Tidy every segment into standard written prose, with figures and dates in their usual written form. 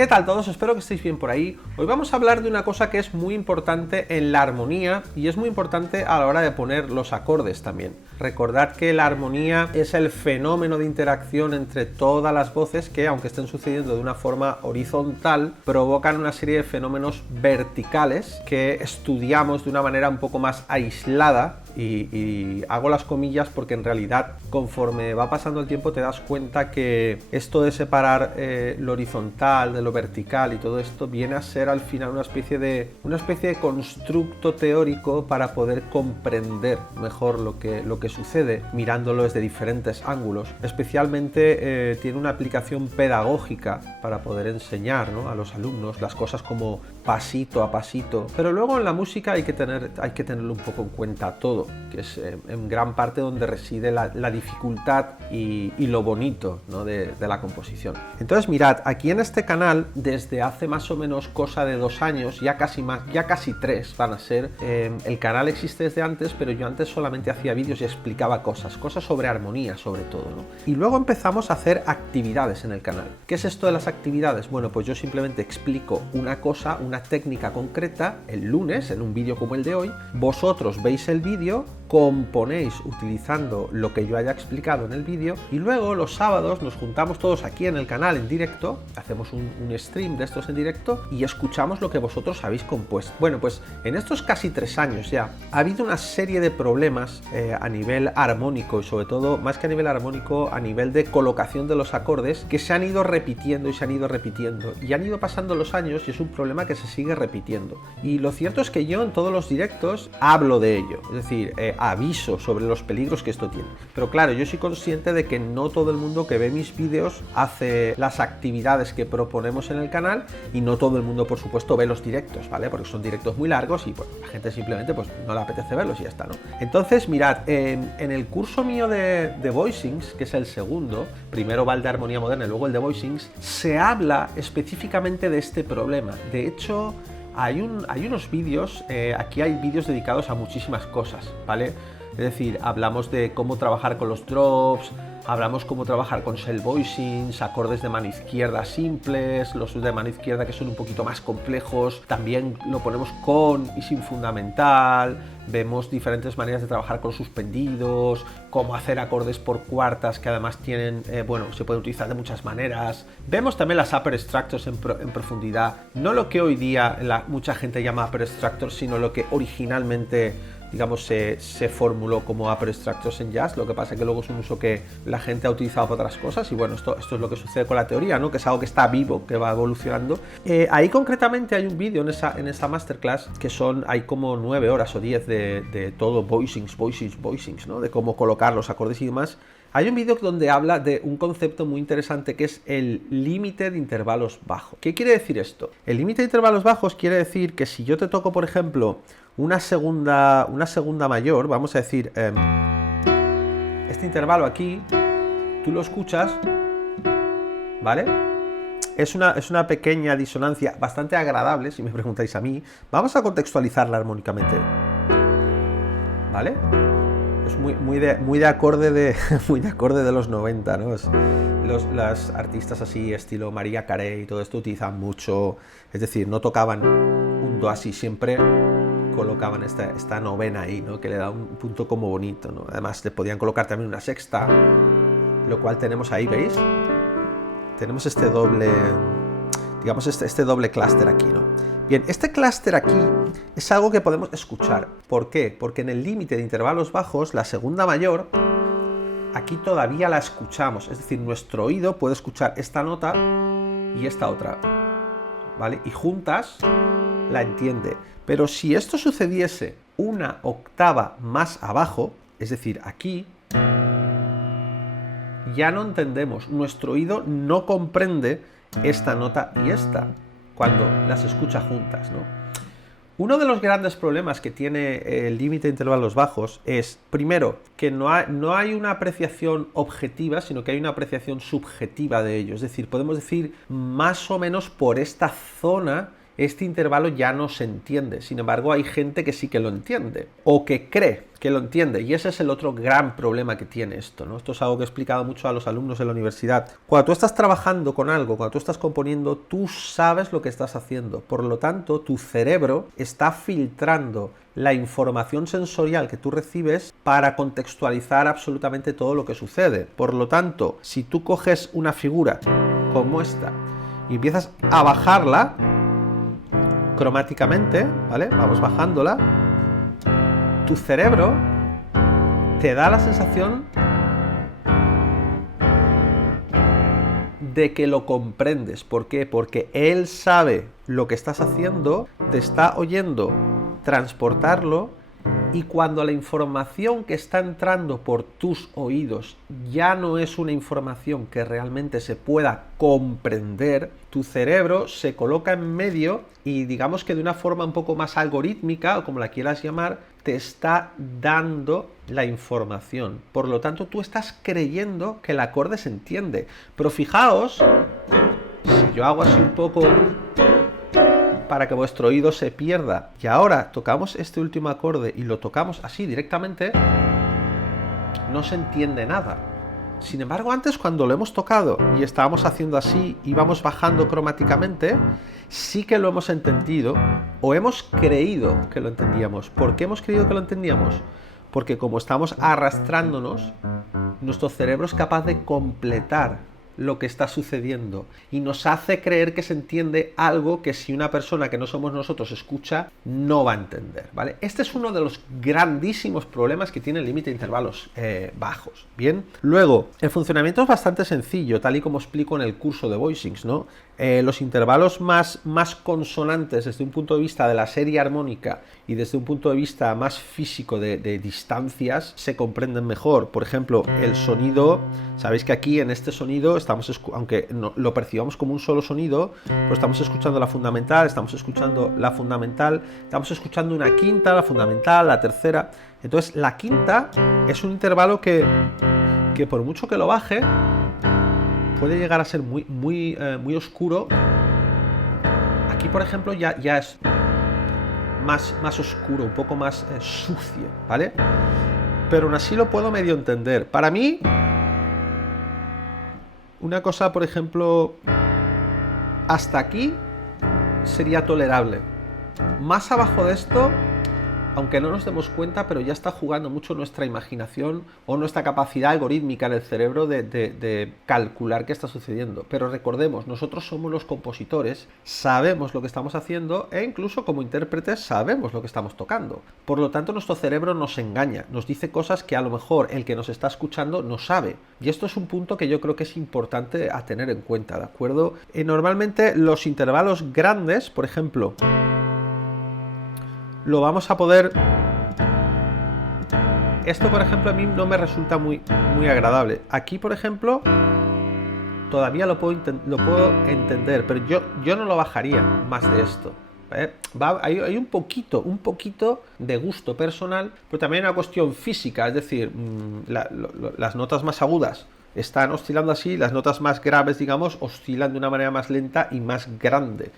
¿Qué tal todos? Espero que estéis bien por ahí. Hoy vamos a hablar de una cosa que es muy importante en la armonía y es muy importante a la hora de poner los acordes también. Recordad que la armonía es el fenómeno de interacción entre todas las voces que, aunque estén sucediendo de una forma horizontal, provocan una serie de fenómenos verticales que estudiamos de una manera un poco más aislada. Y hago las comillas porque en realidad conforme va pasando el tiempo te das cuenta que esto de separar lo horizontal de lo vertical y todo esto viene a ser al final una especie de constructo teórico para poder comprender mejor lo que sucede mirándolo desde diferentes ángulos. Especialmente tiene una aplicación pedagógica para poder enseñar, ¿no?, a los alumnos las cosas como pasito a pasito, pero luego en la música hay que tenerlo un poco en cuenta todo, que es en gran parte donde reside la dificultad y lo bonito, ¿no?, de la composición. Entonces mirad, aquí en este canal desde hace más o menos cosa de 2 años, ya casi 3 van a ser, el canal existe desde antes, pero yo antes solamente hacía vídeos y explicaba cosas sobre armonía sobre todo, ¿no? Y luego empezamos a hacer actividades en el canal. ¿Qué es esto de las actividades? Bueno, pues yo simplemente explico una cosa, una técnica concreta el lunes en un vídeo como el de hoy, vosotros veis el vídeo, componéis utilizando lo que yo haya explicado en el vídeo y luego los sábados nos juntamos todos aquí en el canal en directo, hacemos un stream de estos en directo y escuchamos lo que vosotros habéis compuesto. Bueno, pues en estos casi 3 años ya ha habido una serie de problemas a nivel armónico y sobre todo, más que a nivel armónico, a nivel de colocación de los acordes que se han ido repitiendo y han ido pasando los años y es un problema que se sigue repitiendo. Y lo cierto es que yo en todos los directos hablo de ello, es decir, aviso sobre los peligros que esto tiene. Pero claro, yo soy consciente de que no todo el mundo que ve mis vídeos hace las actividades que proponemos en el canal y no todo el mundo, por supuesto, ve los directos, ¿vale? Porque son directos muy largos y pues, la gente simplemente pues, no le apetece verlos y ya está, ¿no? Entonces, mirad, en el curso mío de Voicings, que es el segundo, primero va el de armonía moderna y luego el de Voicings, se habla específicamente de este problema. De hecho, hay unos vídeos, aquí hay vídeos dedicados a muchísimas cosas, ¿vale? Es decir, hablamos de cómo trabajar con los drops, hablamos cómo trabajar con shell voicings, acordes de mano izquierda simples, los de mano izquierda que son un poquito más complejos, también lo ponemos con y sin fundamental, vemos diferentes maneras de trabajar con suspendidos, cómo hacer acordes por cuartas que además tienen, se pueden utilizar de muchas maneras. Vemos también las upper structures en profundidad, no lo que hoy día mucha gente llama upper structures, sino lo que originalmente, digamos, se formuló como upper structures en jazz. Lo que pasa es que luego es un uso que la gente ha utilizado para otras cosas y bueno, esto es lo que sucede con la teoría, ¿no? Que es algo que está vivo, que va evolucionando. Ahí concretamente hay un vídeo en esa masterclass que hay como 9 horas o 10 de todo voicings, ¿no? De cómo colocar los acordes y demás. Hay un vídeo donde habla de un concepto muy interesante que es el límite de intervalos bajos. ¿Qué quiere decir esto? El límite de intervalos bajos quiere decir que si yo te toco, por ejemplo, una segunda mayor, vamos a decir, este intervalo aquí, tú lo escuchas, ¿vale? Es una pequeña disonancia bastante agradable, si me preguntáis a mí. Vamos a contextualizarla armónicamente, ¿vale? Es muy de acorde de los 90, ¿no? Las artistas así, estilo Mariah Carey y todo esto utilizan mucho, es decir, no tocaban un do así siempre, colocaban esta novena ahí, ¿no? Que le da un punto como bonito, ¿no? Además le podían colocar también una sexta, lo cual tenemos ahí, ¿veis? Tenemos este doble, digamos, este doble clúster aquí, ¿no? Bien, este clúster aquí es algo que podemos escuchar. ¿Por qué? Porque en el límite de intervalos bajos, la segunda mayor, aquí todavía la escuchamos. Es decir, nuestro oído puede escuchar esta nota y esta otra, ¿vale? Y juntas la entiende. Pero si esto sucediese una octava más abajo, es decir, aquí, ya no entendemos. Nuestro oído no comprende esta nota y esta cuando las escucha juntas, ¿no? Uno de los grandes problemas que tiene el límite de intervalos bajos es, primero, que no hay una apreciación objetiva, sino que hay una apreciación subjetiva de ello. Es decir, podemos decir más o menos por esta zona este intervalo ya no se entiende. Sin embargo, hay gente que sí que lo entiende, o que cree que lo entiende, y ese es el otro gran problema que tiene esto, ¿no? Esto es algo que he explicado mucho a los alumnos en la universidad. Cuando tú estás trabajando con algo, cuando tú estás componiendo, tú sabes lo que estás haciendo. Por lo tanto, tu cerebro está filtrando la información sensorial que tú recibes para contextualizar absolutamente todo lo que sucede. Por lo tanto, si tú coges una figura como esta y empiezas a bajarla cromáticamente, ¿vale? Vamos bajándola. Tu cerebro te da la sensación de que lo comprendes. ¿Por qué? Porque él sabe lo que estás haciendo, te está oyendo transportarlo, y cuando la información que está entrando por tus oídos ya no es una información que realmente se pueda comprender, tu cerebro se coloca en medio y, digamos que de una forma un poco más algorítmica, o como la quieras llamar, te está dando la información. Por lo tanto, tú estás creyendo que el acorde se entiende. Pero fijaos, si yo hago así un poco para que vuestro oído se pierda, y ahora tocamos este último acorde y lo tocamos así directamente, no se entiende nada. Sin embargo, antes, cuando lo hemos tocado y estábamos haciendo así, íbamos bajando cromáticamente, sí que lo hemos entendido, o hemos creído que lo entendíamos. ¿Por qué hemos creído que lo entendíamos? Porque como estamos arrastrándonos, nuestro cerebro es capaz de completar lo que está sucediendo y nos hace creer que se entiende algo que, si una persona que no somos nosotros escucha, no va a entender, ¿vale? Este es uno de los grandísimos problemas que tiene el límite de intervalos bajos. Bien, luego, el funcionamiento es bastante sencillo, tal y como explico en el curso de Voicings, ¿no? Los intervalos más consonantes desde un punto de vista de la serie armónica y desde un punto de vista más físico de distancias se comprenden mejor. Por ejemplo, el sonido, sabéis que aquí en este sonido aunque no, lo percibamos como un solo sonido, pues estamos escuchando la fundamental, estamos escuchando la fundamental, estamos escuchando una quinta, la fundamental, la tercera. Entonces la quinta es un intervalo que por mucho que lo baje, puede llegar a ser muy oscuro. Aquí, por ejemplo, ya es más oscuro, un poco más sucio, ¿vale? Pero aún así lo puedo medio entender. Para mí, una cosa, por ejemplo, hasta aquí sería tolerable. Más abajo de esto, aunque no nos demos cuenta, pero ya está jugando mucho nuestra imaginación o nuestra capacidad algorítmica en el cerebro de calcular qué está sucediendo. Pero recordemos, nosotros somos los compositores, sabemos lo que estamos haciendo, e incluso como intérpretes sabemos lo que estamos tocando. Por lo tanto, nuestro cerebro nos engaña, nos dice cosas que a lo mejor el que nos está escuchando no sabe. Y esto es un punto que yo creo que es importante a tener en cuenta, ¿de acuerdo? Normalmente los intervalos grandes, por ejemplo, lo vamos a poder... Esto, por ejemplo, a mí no me resulta muy agradable. Aquí, por ejemplo, todavía lo puedo entender, pero yo no lo bajaría más de esto. Hay un poquito de gusto personal, pero también hay una cuestión física, es decir, las notas más agudas están oscilando así, las notas más graves, digamos, oscilan de una manera más lenta y más grande.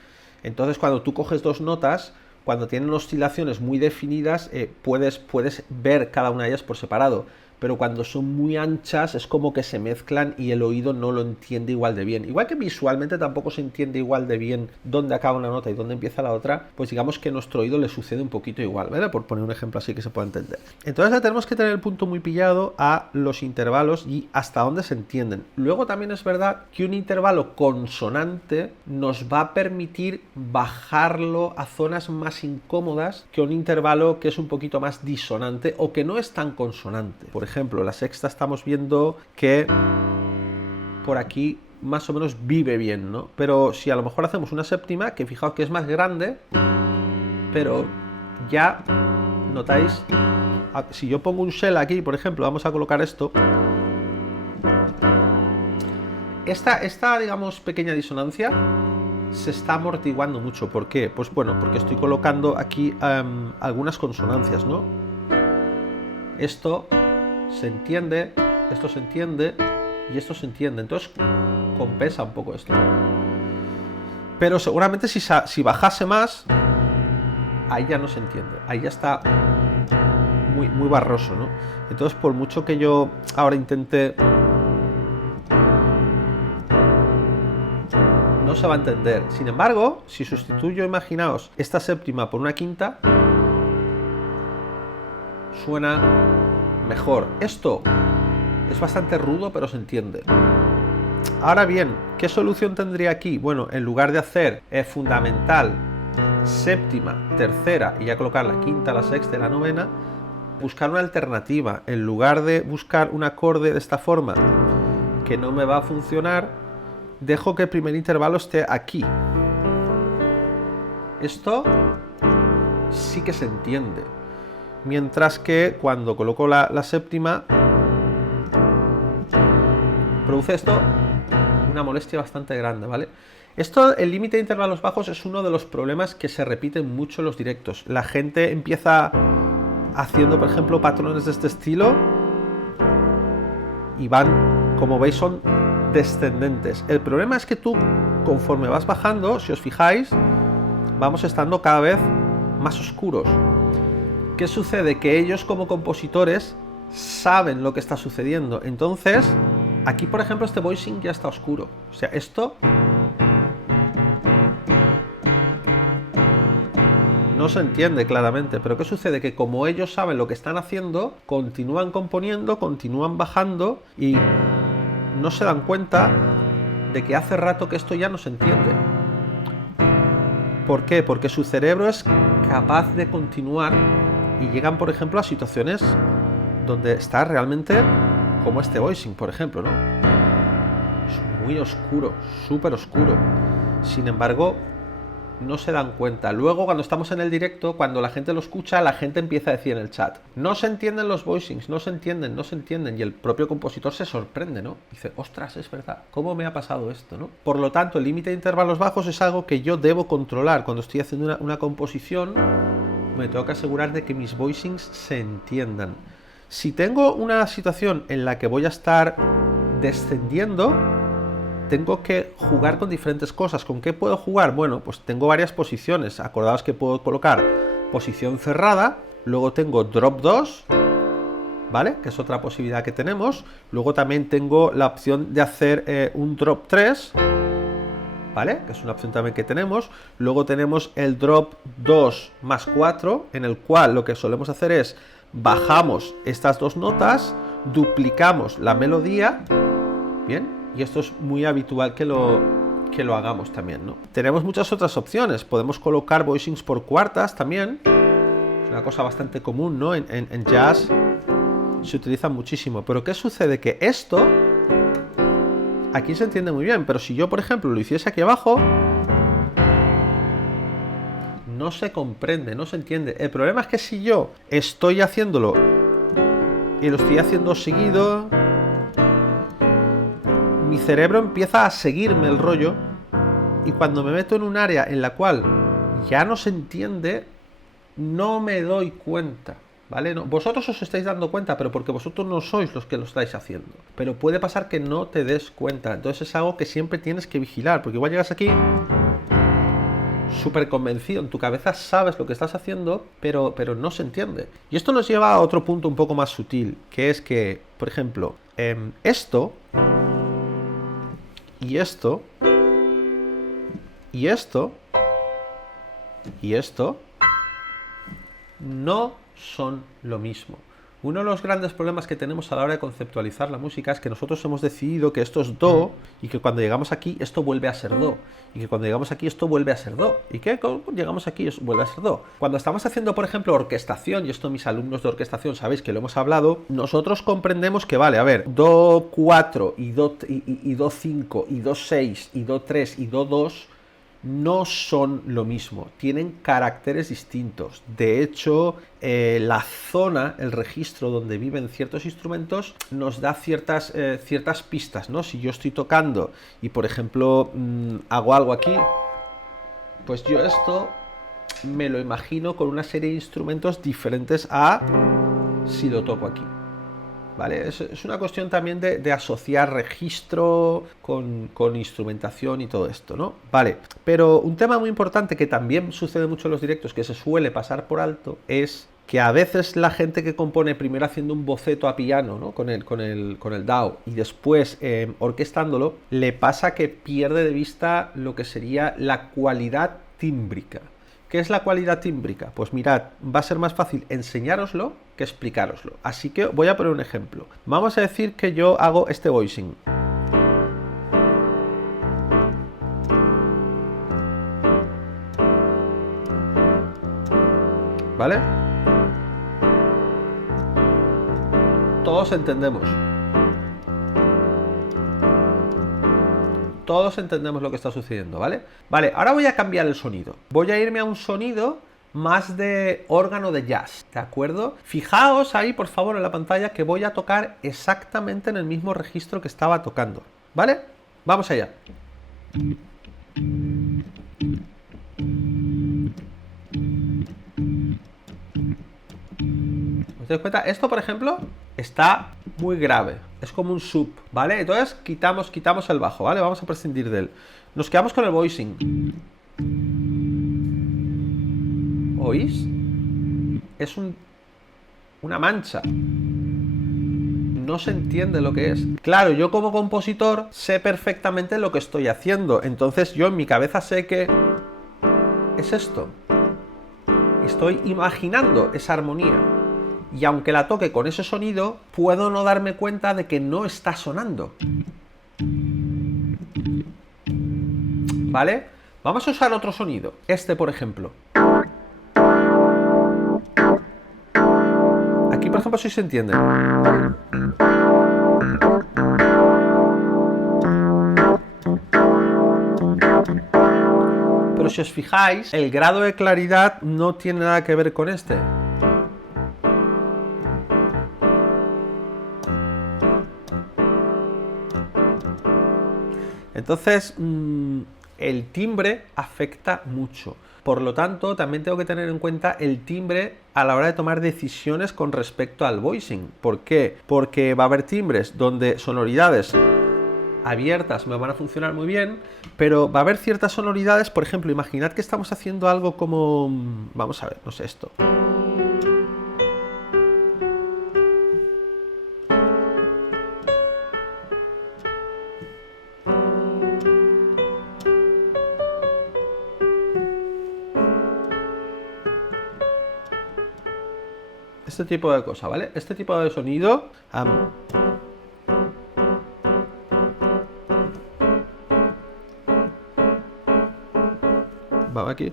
Entonces, cuando tú coges dos notas, cuando tienen oscilaciones muy definidas, puedes ver cada una de ellas por separado. Pero cuando son muy anchas es como que se mezclan y el oído no lo entiende igual de bien. Igual que visualmente tampoco se entiende igual de bien dónde acaba una nota y dónde empieza la otra, pues digamos que a nuestro oído le sucede un poquito igual, ¿vale? Por poner un ejemplo así que se pueda entender. Entonces tenemos que tener el punto muy pillado a los intervalos y hasta dónde se entienden. Luego también es verdad que un intervalo consonante nos va a permitir bajarlo a zonas más incómodas que un intervalo que es un poquito más disonante o que no es tan consonante. Por ejemplo, la sexta estamos viendo que por aquí más o menos vive bien, ¿no? Pero si a lo mejor hacemos una séptima, que fijaos que es más grande, pero ya notáis, si yo pongo un shell aquí, por ejemplo, vamos a colocar esto, esta digamos, pequeña disonancia se está amortiguando mucho. ¿Por qué? Pues bueno, porque estoy colocando aquí algunas consonancias, ¿no? Esto se entiende, esto se entiende y esto se entiende, entonces compensa un poco esto. Pero seguramente si bajase más, ahí ya no se entiende, ahí ya está muy, muy barroso, ¿no? Entonces, por mucho que yo ahora intente, no se va a entender. Sin embargo, si sustituyo, imaginaos, esta séptima por una quinta, suena mejor. Esto es bastante rudo, pero se entiende. Ahora bien, ¿qué solución tendría aquí? Bueno, en lugar de hacer fundamental, séptima, tercera y ya colocar la quinta, la sexta y la novena, buscar una alternativa. En lugar de buscar un acorde de esta forma que no me va a funcionar, dejo que el primer intervalo esté aquí. Esto sí que se entiende. Mientras que cuando coloco la séptima, produce esto una molestia bastante grande, ¿vale? Esto, el límite de intervalos bajos, es uno de los problemas que se repiten mucho en los directos. La gente empieza haciendo, por ejemplo, patrones de este estilo y van, como veis, son descendentes. El problema es que tú, conforme vas bajando, si os fijáis, vamos estando cada vez más oscuros. ¿Qué sucede? Que ellos, como compositores, saben lo que está sucediendo. Entonces, aquí, por ejemplo, este voicing ya está oscuro. O sea, esto no se entiende claramente. Pero ¿qué sucede? Que como ellos saben lo que están haciendo, continúan componiendo, continúan bajando y no se dan cuenta de que hace rato que esto ya no se entiende. ¿Por qué? Porque su cerebro es capaz de continuar y llegan, por ejemplo, a situaciones donde está realmente como este voicing, por ejemplo, ¿no? Es muy oscuro, súper oscuro. Sin embargo, no se dan cuenta. Luego, cuando estamos en el directo, cuando la gente lo escucha, la gente empieza a decir en el chat: no se entienden los voicings, no se entienden, no se entienden. Y el propio compositor se sorprende, ¿no? Dice: ostras, es verdad, ¿cómo me ha pasado esto, no? Por lo tanto, el límite de intervalos bajos es algo que yo debo controlar. Cuando estoy haciendo una composición, me tengo que asegurar de que mis voicings se entiendan. Si tengo una situación en la que voy a estar descendiendo, tengo que jugar con diferentes cosas. ¿Con qué puedo jugar? Bueno, pues tengo varias posiciones. Acordaos que puedo colocar posición cerrada, luego tengo drop 2, ¿vale? Que es otra posibilidad que tenemos. Luego también tengo la opción de hacer un drop 3, ¿vale? Que es una opción también que tenemos. Luego tenemos el drop 2 más 4, en el cual lo que solemos hacer es bajamos estas dos notas, duplicamos la melodía, ¿bien? Y esto es muy habitual que lo hagamos también, ¿no? Tenemos muchas otras opciones. Podemos colocar voicings por cuartas también. Es una cosa bastante común, ¿no? En jazz se utiliza muchísimo. Pero ¿qué sucede? Que esto aquí se entiende muy bien, pero si yo, por ejemplo, lo hiciese aquí abajo, no se comprende, no se entiende. El problema es que si yo estoy haciéndolo y lo estoy haciendo seguido, mi cerebro empieza a seguirme el rollo, y cuando me meto en un área en la cual ya no se entiende, no me doy cuenta, ¿vale? No, vosotros os estáis dando cuenta, pero porque vosotros no sois los que lo estáis haciendo. Pero puede pasar que no te des cuenta. Entonces es algo que siempre tienes que vigilar, porque igual llegas aquí súper convencido, en tu cabeza sabes lo que estás haciendo, pero no se entiende. Y esto nos lleva a otro punto un poco más sutil, que es que, por ejemplo, esto y esto y esto y esto no son lo mismo. Uno de los grandes problemas que tenemos a la hora de conceptualizar la música es que nosotros hemos decidido que esto es do, y que cuando llegamos aquí esto vuelve a ser do, y que cuando llegamos aquí esto vuelve a ser do, y que cuando llegamos aquí vuelve a ser do. Cuando estamos haciendo, por ejemplo, orquestación, y esto mis alumnos de orquestación sabéis que lo hemos hablado, nosotros comprendemos que, vale, a ver, do 4 y do 5 y do 6 y do 3 y do 2 no son lo mismo, tienen caracteres distintos. De hecho, la zona, el registro donde viven ciertos instrumentos nos da ciertas pistas, ¿no? Si yo estoy tocando y, por ejemplo, hago algo aquí, pues yo esto me lo imagino con una serie de instrumentos diferentes a si lo toco aquí. ¿vale? Es una cuestión también de asociar registro con instrumentación y todo esto, ¿no? Vale, pero un tema muy importante que también sucede mucho en los directos, que se suele pasar por alto, es que a veces la gente que compone primero haciendo un boceto a piano, ¿no? con el DAW y después orquestándolo, le pasa que pierde de vista lo que sería la cualidad tímbrica. ¿Qué es la cualidad tímbrica? Pues mirad, va a ser más fácil enseñároslo que explicároslo. Así que voy a poner un ejemplo. Vamos a decir que yo hago este voicing. ¿Vale? Todos entendemos. Todos entendemos lo que está sucediendo, ¿vale? Vale, ahora voy a cambiar el sonido. Voy a irme a un sonido más de órgano de jazz, ¿de acuerdo? Fijaos ahí, por favor, en la pantalla que voy a tocar exactamente en el mismo registro que estaba tocando, ¿vale? Vamos allá. ¿Os dais cuenta? Esto, por ejemplo, está muy grave. Es como un sub, ¿vale? Entonces quitamos el bajo, ¿vale? Vamos a prescindir de él. Nos quedamos con el voicing. ¿Oís? Es una mancha. No se entiende lo que es. Claro, yo como compositor sé perfectamente lo que estoy haciendo. Entonces yo en mi cabeza sé que es esto. Estoy imaginando esa armonía. Y aunque la toque con ese sonido, puedo no darme cuenta de que no está sonando. ¿Vale? Vamos a usar otro sonido. Este, por ejemplo. Aquí, por ejemplo, sí se entiende. Pero si os fijáis, el grado de claridad no tiene nada que ver con este. Entonces, el timbre afecta mucho. Por lo tanto, también tengo que tener en cuenta el timbre a la hora de tomar decisiones con respecto al voicing. ¿Por qué? Porque va a haber timbres donde sonoridades abiertas me van a funcionar muy bien, pero va a haber ciertas sonoridades, por ejemplo, imaginad que estamos haciendo algo como... Vamos a ver, no sé esto. Este tipo de cosa, ¿vale? Este tipo de sonido... Vamos aquí.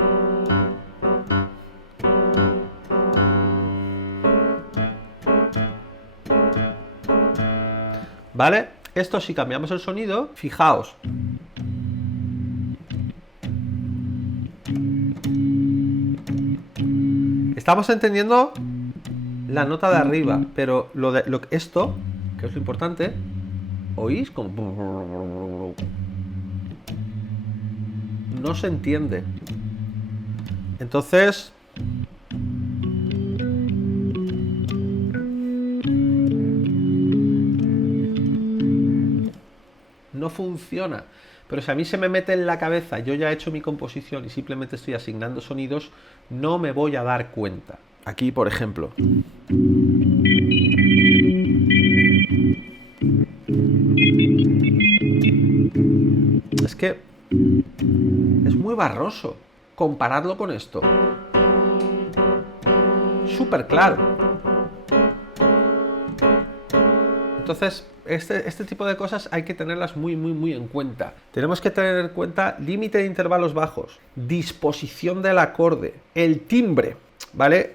¿Vale? Esto si cambiamos el sonido, fijaos. Estamos entendiendo la nota de arriba, pero esto, que es lo importante, ¿oís? Como... No se entiende. Entonces... no funciona. Pero si a mí se me mete en la cabeza, yo ya he hecho mi composición y simplemente estoy asignando sonidos, no me voy a dar cuenta. Aquí, por ejemplo. Es que es muy barroso. Comparadlo con esto. Súper claro. Entonces, este tipo de cosas hay que tenerlas muy en cuenta. Tenemos que tener en cuenta límite de intervalos bajos, disposición del acorde, el timbre, ¿vale?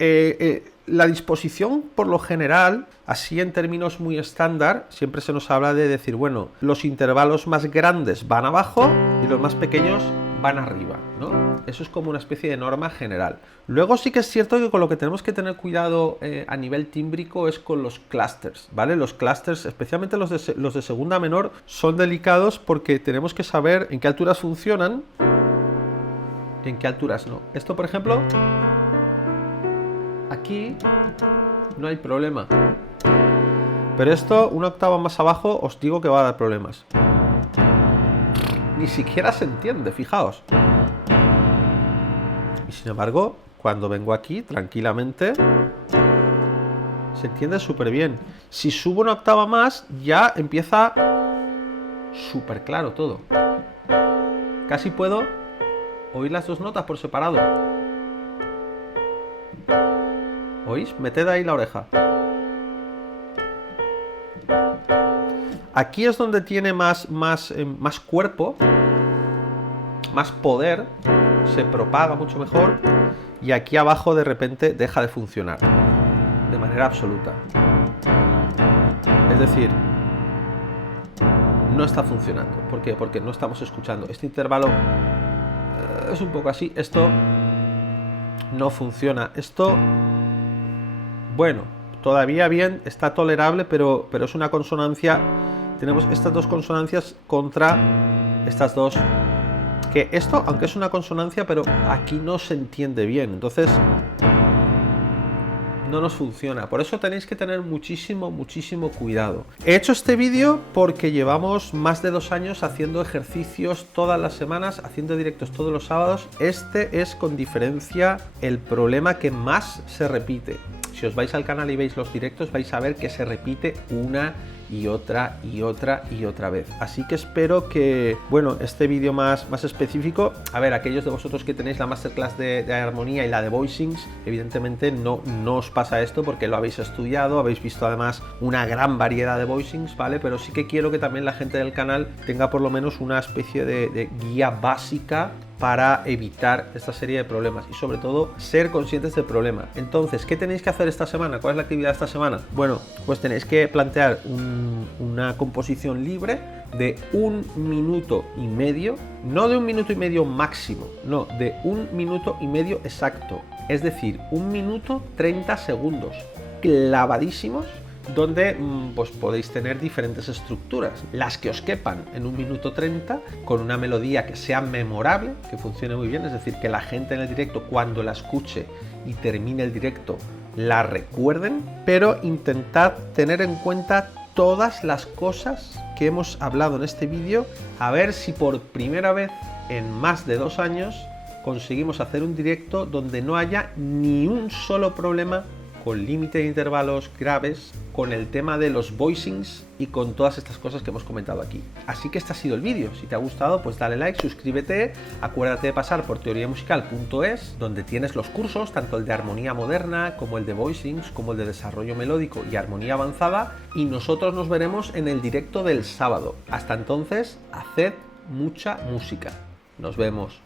La disposición, por lo general, así en términos muy estándar, siempre se nos habla de decir, bueno, los intervalos más grandes van abajo y los más pequeños van arriba, ¿no? Eso es como una especie de norma general. Luego sí que es cierto que con lo que tenemos que tener cuidado a nivel tímbrico es con los clusters, ¿vale? Los clusters, especialmente los de segunda menor, son delicados porque tenemos que saber en qué alturas funcionan y en qué alturas no. Esto, por ejemplo, aquí no hay problema. Pero esto, una octava más abajo, os digo que va a dar problemas. Ni siquiera se entiende, fijaos. Y sin embargo, cuando vengo aquí, tranquilamente, se entiende súper bien. Si subo una octava más, ya empieza súper claro todo. Casi puedo oír las dos notas por separado. ¿Oís? Meted ahí la oreja. Aquí es donde tiene más cuerpo, más poder, se propaga mucho mejor, y aquí abajo de repente deja de funcionar de manera absoluta. Es decir, no está funcionando. ¿Por qué? Porque no estamos escuchando. Este intervalo es un poco así. Esto no funciona. Esto, bueno, todavía bien, está tolerable, pero es una consonancia. Tenemos estas dos consonancias contra estas dos. Que esto, aunque es una consonancia, pero aquí no se entiende bien. Entonces, no nos funciona. Por eso tenéis que tener muchísimo cuidado. He hecho este vídeo porque llevamos más de 2 años haciendo ejercicios todas las semanas, haciendo directos todos los sábados. Este es con diferencia el problema que más se repite. Si os vais al canal y veis los directos, vais a ver que se repite una y otra vez. Así que espero que, bueno, este vídeo más específico, a ver, aquellos de vosotros que tenéis la masterclass de armonía y la de voicings, evidentemente no os pasa esto porque lo habéis estudiado, habéis visto además una gran variedad de voicings, ¿vale? Pero sí que quiero que también la gente del canal tenga por lo menos una especie de guía básica para evitar esta serie de problemas y sobre todo ser conscientes del problema. Entonces, ¿qué tenéis que hacer esta semana? ¿Cuál es la actividad de esta semana? Bueno, pues tenéis que plantear una composición libre de 1 minuto y medio, no de 1 minuto y medio máximo, no, de 1 minuto y medio exacto, es decir, 1 minuto 30 segundos, clavadísimos, donde pues podéis tener diferentes estructuras, las que os quepan en 1 minuto 30, con una melodía que sea memorable, que funcione muy bien, es decir, que la gente en el directo cuando la escuche y termine el directo la recuerden, pero intentad tener en cuenta todas las cosas que hemos hablado en este vídeo, a ver si por primera vez en más de 2 años conseguimos hacer un directo donde no haya ni un solo problema con límite de intervalos graves, con el tema de los voicings y con todas estas cosas que hemos comentado aquí. Así que este ha sido el vídeo. Si te ha gustado, pues dale like, suscríbete, acuérdate de pasar por teoriamusical.es, donde tienes los cursos, tanto el de armonía moderna, como el de voicings, como el de desarrollo melódico y armonía avanzada, y nosotros nos veremos en el directo del sábado. Hasta entonces, haced mucha música. Nos vemos.